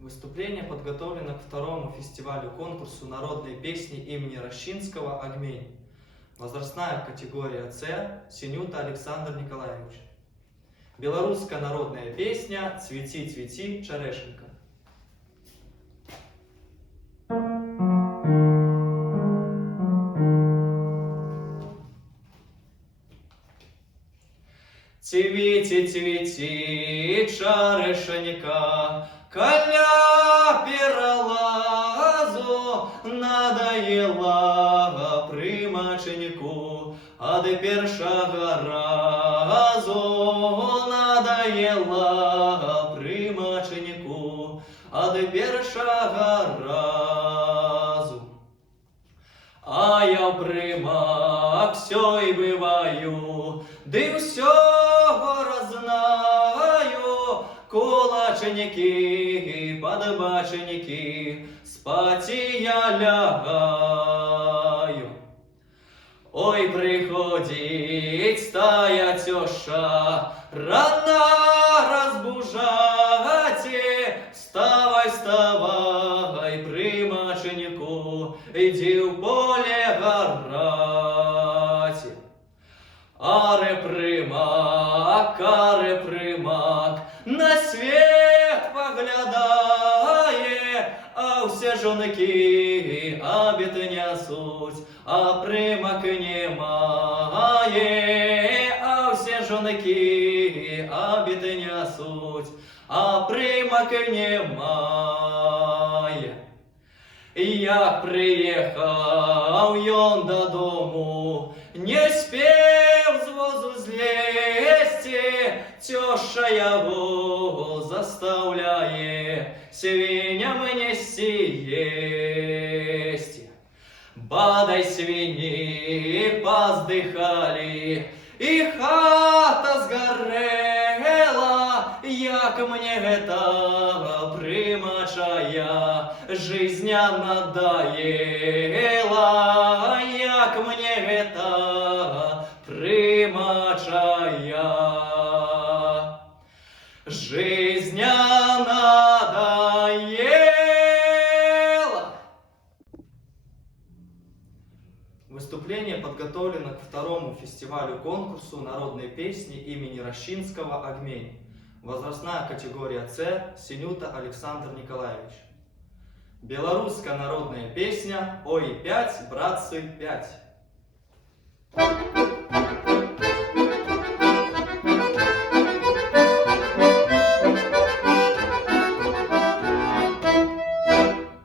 Выступление подготовлено к второму фестивалю-конкурсу народной песни имени Рощинского «Огмень». Возрастная категория С. Синюта Александр Николаевич. Белорусская народная песня «Цвети, цвети, черешенька». Цвети, цвети, черешенька, коля перелазу надоела примаченьку, а до першого разу надоела примаченьку, а до першого разу. А я примак все и бываю, да всього знаю, кулаченьки, подбаченьки, спати я лягаю. Ой, приходить стая тёша, рано разбужайте, вставай, вставай, примаченьку, иди в поле горать. Аре примак, на свет поглядає, а все жонки обід несуть, а примак немає, а все жонки обід несуть, а примак немає. Як приїхав ён додому, не спів з возу злезти, теща його заставляє свиням нести есть. Бадай свині поздихали, і хата згорела, як мне это примачая жизня надоела, як мне это примачая жизня надоела. Выступление подготовлено к второму фестивалю-конкурсу народной песни имени Рощинского «Огмень». Возрастная категория С. Синюта Александр Николаевич. Белорусская народная песня «Ой, пять, братцы, пять».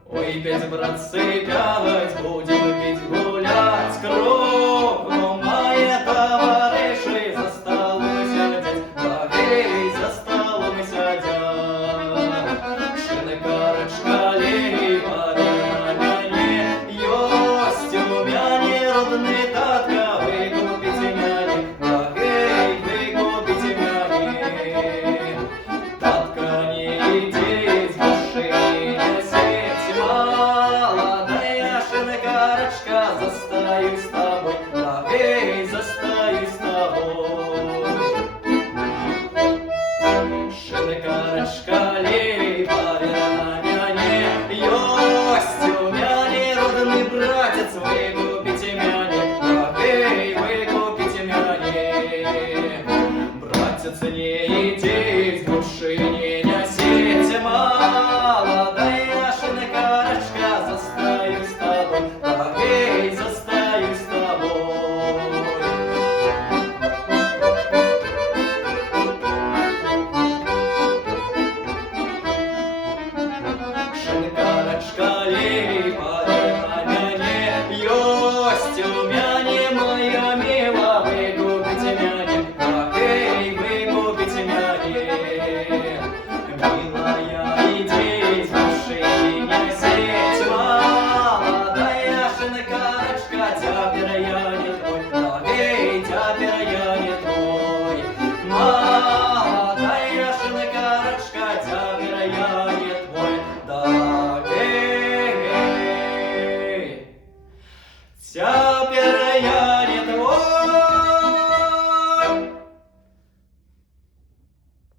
Ой, пять, братцы, пять, будем пить, гулять, кругом мои товарищи за столом сидят, багей за столом сидят. Шинкарочка лива, няне, есть у меня родный татка, выкупите мяне, багей, выкупите мяне. Татка не идет, машине сеть, молодая шинкарочка, застаюсь с тобой, багей, застаюсь с тобой. Шинкарочка лива, няне, есть у меня родный братец, выкупите мяне, багей, выкупите мяне. Братец не идет, души не несите, молодая шинкарочка, застаюсь с тобой, багей, застаюсь с тобой. Шинкарочка лива, няне, есть у мяне, моя мила, выкупите мяне, багей, выкупите мяне.